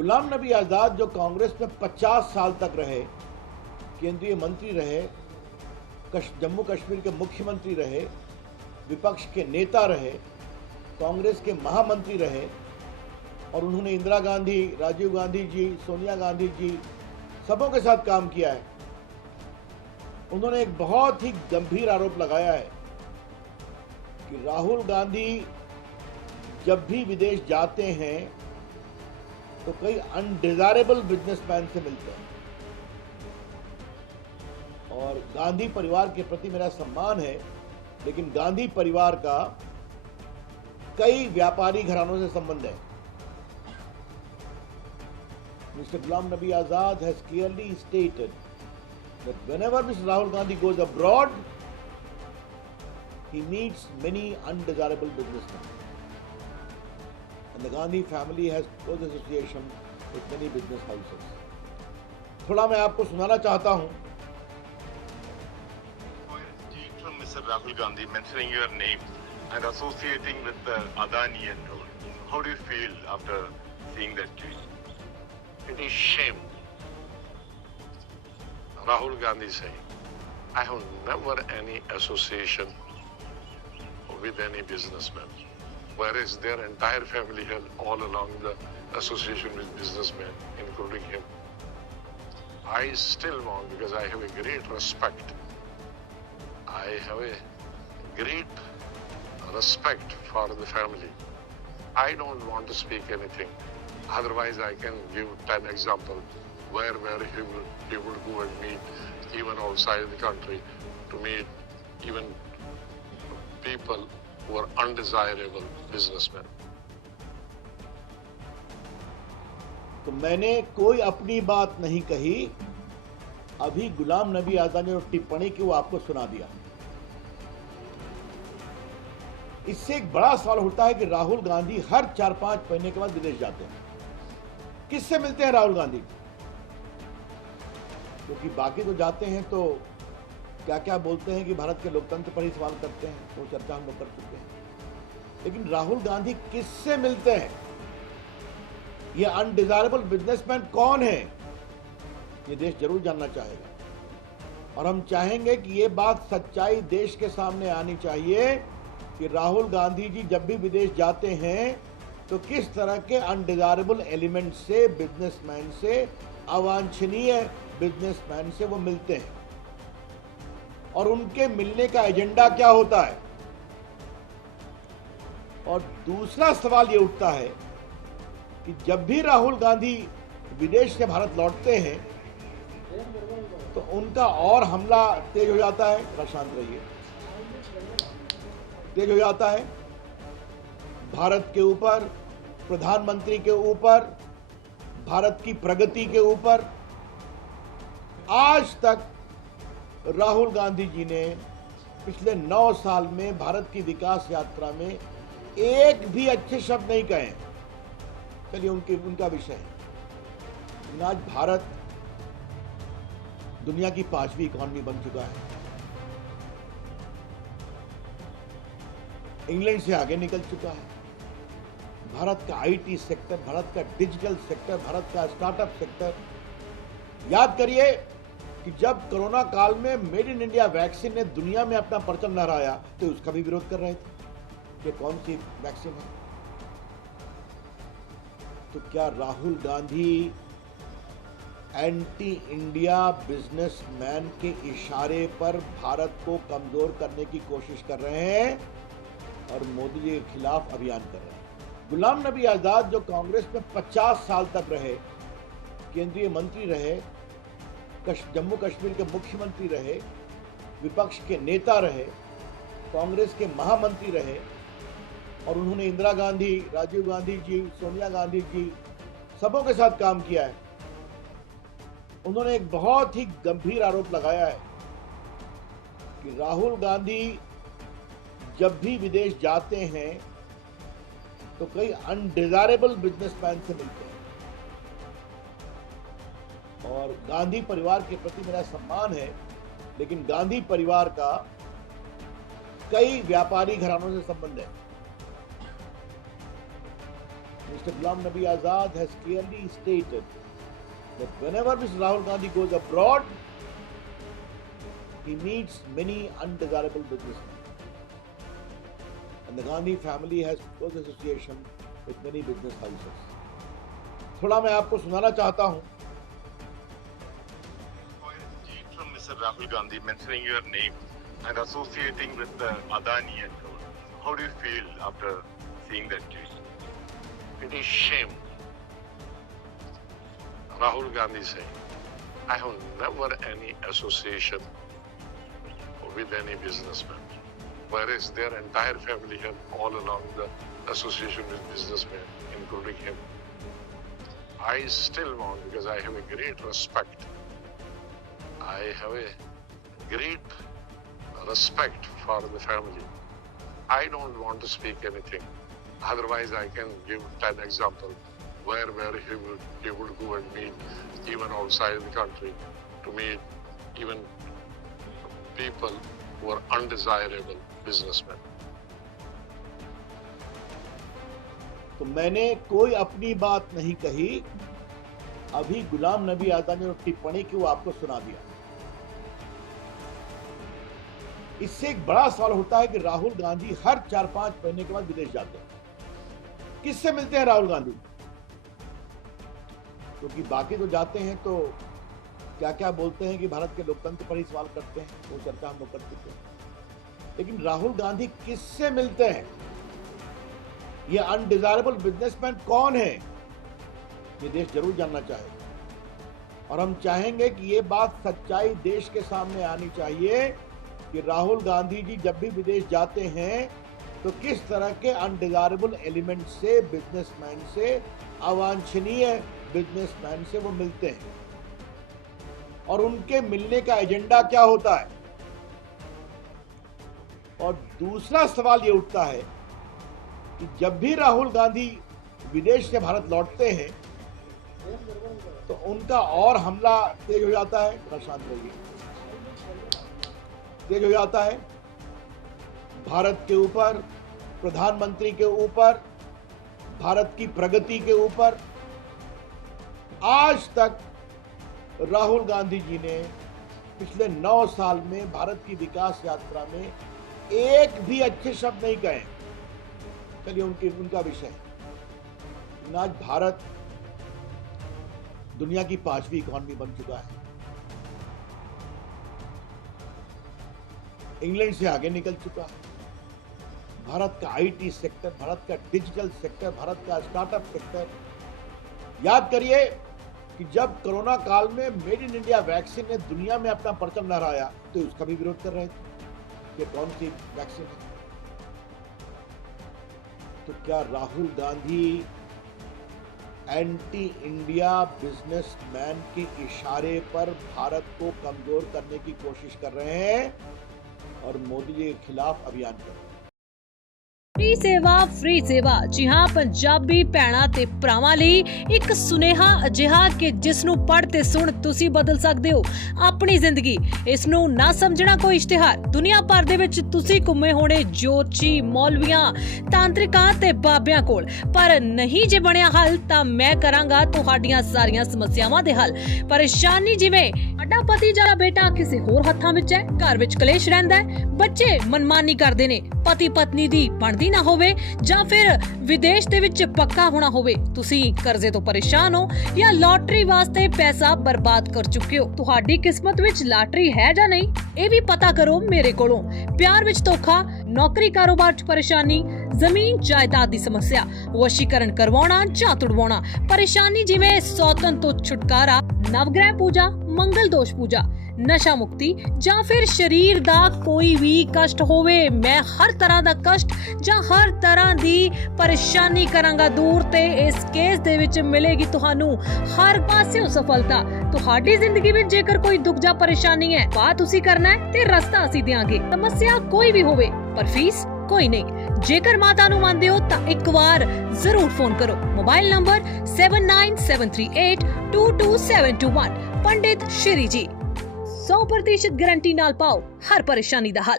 गुलाम नबी आज़ाद जो कांग्रेस में 50 साल तक रहे, केंद्रीय मंत्री रहे, जम्मू कश्मीर के मुख्यमंत्री रहे, विपक्ष के नेता रहे, कांग्रेस के महामंत्री रहे और उन्होंने इंदिरा गांधी, राजीव गांधी जी, सोनिया गांधी जी सबों के साथ काम किया है। उन्होंने एक बहुत ही गंभीर आरोप लगाया है कि राहुल गांधी जब भी विदेश जाते हैं तो कई अनडिजायरेबल बिजनेसमैन से मिलते हैं और गांधी परिवार के प्रति मेरा सम्मान है, लेकिन गांधी परिवार का कई व्यापारी घरानों से संबंध है। Mr. Ghulam Nabi Azad has clearly stated that whenever Mr. Rahul Gandhi goes abroad, he meets many undesirable businessmen. And the Gandhi family has close association with many business houses. थोड़ा मैं आपको सुनाना चाहता हूं। From Mr. Rahul Gandhi mentioning your name and associating with Adani and all. How do you feel after seeing that tweet? It is shame. Rahul Gandhi saying, I have never any association with any businessman, whereas their entire family had all along the association with businessmen, including him. I still want, because I have a great respect. I have a great respect for the family. I don't want to speak anything. Otherwise, I can give 10 examples where he would go and meet, even outside the country, to meet even people who are undesirable businessmen. तो मैंने कोई अपनी बात नहीं कही। अभी गुलाम नबी आजाद ने जो टिप्पणी की वो आपको सुना दिया। इससे एक बड़ा सवाल उठता है कि राहुल गांधी हर 4-5 महीने के बाद विदेश जाते हैं। किससे मिलते हैं राहुल गांधी? क्योंकि बाकी तो जाते हैं तो क्या क्या बोलते हैं कि भारत के लोकतंत्र पर ही सवाल करते हैं, वो चर्चा हम लोग कर चुके हैं। लेकिन राहुल गांधी किससे मिलते हैं? ये अनडिजायरेबल बिजनेसमैन कौन है? ये देश जरूर जानना चाहेगा और हम चाहेंगे कि ये बात सच्चाई देश के सामने आनी चाहिए कि राहुल गांधी जी जब भी विदेश जाते हैं तो किस तरह के अनडिजायरेबल एलिमेंट से, बिजनेसमैन से, अवांछनीय बिजनेसमैन से वो मिलते हैं और उनके मिलने का एजेंडा क्या होता है। और दूसरा सवाल ये उठता है कि जब भी राहुल गांधी विदेश से भारत लौटते हैं तो उनका और हमला तेज हो जाता है। शांत रहिए। तेज हो जाता है भारत के ऊपर, प्रधानमंत्री के ऊपर, भारत की प्रगति के ऊपर। आज तक राहुल गांधी जी ने पिछले 9 साल में भारत की विकास यात्रा में एक भी अच्छे शब्द नहीं कहे। चलिए उनका विषय है। आज भारत दुनिया की 5वीं इकॉनमी बन चुका है, इंग्लैंड से आगे निकल चुका है। भारत का आईटी सेक्टर, भारत का डिजिटल सेक्टर, भारत का स्टार्टअप सेक्टर। याद करिए कि जब कोरोना काल में मेड इन इंडिया वैक्सीन ने दुनिया में अपना परचम लहराया तो उसका भी विरोध कर रहे थे कि कौन सी वैक्सीन है। तो क्या Rahul Gandhi anti India businessman के इशारे पर भारत को कमजोर करने की कोशिश कर रहे हैं और मोदी जी के खिलाफ अभियान कर रहे हैं? गुलाम नबी आजाद जो कांग्रेस में 50 साल तक रहे, केंद्रीय मंत्री रहे, जम्मू कश्मीर के मुख्यमंत्री रहे, विपक्ष के नेता रहे, कांग्रेस के महामंत्री रहे और उन्होंने इंदिरा गांधी, राजीव गांधी जी, सोनिया गांधी जी सबों के साथ काम किया है। उन्होंने एक बहुत ही गंभीर आरोप लगाया है कि राहुल गांधी जब भी विदेश जाते हैं तो कई अनडिजायरेबल बिजनेसमैन से मिलते हैं और गांधी परिवार के प्रति मेरा सम्मान है, लेकिन गांधी परिवार का कई व्यापारी घरानों से संबंध है। Mr. Ghulam Nabi Azad has clearly stated that whenever Mr. Rahul Gandhi goes abroad, he meets many undesirable businessmen. And the Gandhi family has close association with many business houses. थोड़ा मैं आपको सुनाना चाहता हूँ. From Mr. Rahul Gandhi mentioning your name and associating with the Adani and all. How do you feel after seeing that tweet? It is shame. Rahul Gandhi saying, I have never any association with any businessman. Whereas their entire family had all along the association with businessmen, including him. I still want, because I have a great respect. I have a great respect for the family. I don't want to speak anything. Otherwise, I can give 10 examples where he would go and meet even outside the country to meet even people who are undesirable businessmen. तो मैंने कोई अपनी बात नहीं कही. अभी गुलाम नबी आजाद ने जो टिप्पणी की वो आपको सुना दिया. इससे एक बड़ा सवाल होता है कि राहुल गांधी हर 4-5 महीने के बाद विदेश जाते हैं. किससे मिलते हैं राहुल गांधी? क्योंकि बाकी तो जाते हैं तो क्या क्या बोलते हैं कि भारत के लोकतंत्र पर ही सवाल करते हैं, वो चर्चा हम लोग कर चुके हैं. लेकिन राहुल गांधी किससे मिलते हैं? ये अनडिजायरेबल बिजनेसमैन कौन है? ये देश जरूर जानना चाहेगा. और हम चाहेंगे कि ये बात सच्चाई देश के सामने आनी चाहिए कि राहुल गांधी जी जब भी विदेश जाते हैं तो किस तरह के अनडिजायरेबल एलिमेंट से, बिजनेसमैन से, अवांछनीय बिजनेसमैन से वो मिलते हैं और उनके मिलने का एजेंडा क्या होता है. और दूसरा सवाल ये उठता है कि जब भी राहुल गांधी विदेश से भारत लौटते हैं तो उनका और हमला तेज हो जाता है. शांत रहिए. तेज हो जाता है भारत के ऊपर, प्रधानमंत्री के ऊपर, भारत की प्रगति के ऊपर. आज तक राहुल गांधी जी ने पिछले 9 साल में भारत की विकास यात्रा में एक भी अच्छे शब्द नहीं कहे. चलिए उनका विषय. आज भारत दुनिया की 5वीं इकोनॉमी बन चुका है. इंग्लैंड से आगे निकल चुका है. भारत का आईटी सेक्टर, भारत का डिजिटल सेक्टर, भारत का स्टार्टअप सेक्टर. याद करिए कि जब कोरोना काल में मेड इन इंडिया वैक्सीन ने दुनिया में अपना परचम लहराया तो उसका भी विरोध कर रहे थे कि कौन सी वैक्सीन है. तो क्या Rahul Gandhi anti India businessman के इशारे पर भारत को कमजोर करने की कोशिश कर रहे हैं और मोदी जी के खिलाफ अभियान कर रहे हैं? ਫ੍ਰੀ ਸੇਵਾ ਜੀ ਹਾਂ, ਪੰਜਾਬੀ ਭੈਣਾਂ ਤੇ ਭਰਾਵਾਂ ਲਈ ਇੱਕ ਸੁਨੇਹਾ ਅਜਿਹਾ ਕਿ ਜਿਸ ਨੂੰ ਪੜ੍ਹ ਤੇ ਸੁਣ ਤੁਸੀਂ ਬਦਲ ਸਕਦੇ ਹੋ ਆਪਣੀ ਜ਼ਿੰਦਗੀ. ਇਸ ਨੂੰ ਨਾ ਸਮਝਣਾ ਕੋਈ ਇਸ਼ਤਿਹਾਰ. ਦੁਨੀਆ ਭਰ ਦੇ ਵਿੱਚ ਤੁਸੀਂ ਘੁੰਮੇ ਹੋਣੇ ਜੋਤਸ਼ੀ, ਮੌਲਵੀਆਂ, ਤਾਂਤਰਿਕਾਂ ਤੇ ਬਾਬਿਆਂ ਕੋਲ, ਪਰ ਨਹੀਂ ਜੇ ਬਣਿਆ ਹੱਲ ਤਾਂ ਮੈਂ ਕਰਾਂਗਾ ਤੁਹਾਡੀਆਂ ਸਾਰੀਆਂ ਸਮੱਸਿਆਵਾਂ ਦੇ ਹੱਲ. ਪਰੇਸ਼ਾਨੀ ਜਿਵੇਂ ਸਾਡਾ ਪਤੀ ਜਾਂ ਬੇਟਾ ਕਿਸੇ ਹੋਰ ਹੱਥਾਂ ਵਿੱਚ ਹੈ, ਘਰ ਵਿੱਚ ਕਲੇਸ਼ ਰਹਿੰਦਾ ਹੈ, ਬੱਚੇ ਮਨਮਾਨੀ ਕਰਦੇ ਨੇ, ਪਤੀ ਪਤਨੀ ਦੀ ਬਣਦੀ ਨਾ ਹੋਵੇ ਜਾਂ ਫਿਰ ਵਿਦੇਸ਼ ਦੇ ਵਿੱਚ ਪੱਕਾ ਹੋਣਾ ਹੋਵੇ, ਤੁਸੀਂ ਕਰਜ਼ੇ ਤੋਂ ਪਰੇਸ਼ਾਨ ਹੋ ਜਾਂ ਲੋਟਰੀ ਵਾਸਤੇ ਪੈਸਾ ਬਰਬਾਦ ਕਰ ਚੁੱਕੇ ਹੋ, ਤੁਹਾਡੀ ਕਿਸਮਤ ਵਿੱਚ ਲਾਟਰੀ ਹੈ ਜਾਂ ਨਹੀਂ ਇਹ ਵੀ ਪਤਾ ਕਰੋ ਮੇਰੇ ਕੋਲੋਂ. ਪਿਆਰ ਵਿੱਚ ਧੋਖਾ, ਨੌਕਰੀ ਕਾਰੋਬਾਰ 'ਚ ਪਰੇਸ਼ਾਨੀ, ਜ਼ਮੀਨ ਜਾਇਦਾਦ ਦੀ ਸਮੱਸਿਆ, ਵਸ਼ੀਕਰਨ ਕਰਵਾਉਣਾ ਜਾਂ ਤੁੜਵਾਉਣਾ, ਪਰੇਸ਼ਾਨੀ ਜਿਵੇਂ ਸੌਤਨ ਤੋਂ ਛੁਟਕਾਰਾ, ਨਵਗ੍ਰਹਿ ਪੂਜਾ, ਮੰਗਲ ਦੋਸ਼ ਪੂਜਾ, ਨਸ਼ਾ ਮੁਕਤੀ ਜਾਂ ਫਿਰ ਸਰੀਰ ਦਾ ਕੋਈ ਵੀ ਕਸ਼ਟ ਹੋਵੇ, ਮੈਂ ਹਰ ਤਰ੍ਹਾਂ ਦਾ ਕਸ਼ਟ ਜਾਂ ਹਰ ਤਰ੍ਹਾਂ ਦੀ ਪਰੇਸ਼ਾਨੀ ਕਰਾਂਗਾ ਦੂਰ ਤੇ ਇਸ ਕੇਸ ਦੇ ਵਿੱਚ ਮਿਲੇਗੀ ਤੁਹਾਨੂੰ ਹਰ ਪਾਸਿਓਂ ਸਫਲਤਾ. ਤੁਹਾਡੀ ਜ਼ਿੰਦਗੀ ਵਿੱਚ ਜੇਕਰ ਕੋਈ ਦੁੱਖ ਜਾਂ ਪਰੇਸ਼ਾਨੀ ਹੈ ਬਾਤ ਤੁਸੀਂ ਕਰਨਾ ਹੈ ਤੇ ਰਸਤਾ ਅਸੀਂ ਦੇਵਾਂਗੇ. ਸਮੱਸਿਆ ਕੋਈ ਵੀ ਹੋਵੇ ਪਰ ਫੀਸ ਕੋਈ ਨਹੀਂ. ਜੇਕਰ ਮਾਤਾ ਨੂੰ ਮੰਨਦੇ ਹੋ ਤਾਂ ਇੱਕ ਵਾਰ ਜ਼ਰੂਰ ਫੋਨ ਕਰੋ. Mobile number 7973822721. ਪੰਡਿਤ ਸ਼੍ਰੀ ਜੀ 100% ਗਾਰੰਟੀ ਨਾਲ ਪਾਓ ਹਰ ਪਰੇਸ਼ਾਨੀ ਦਾ ਹੱਲ.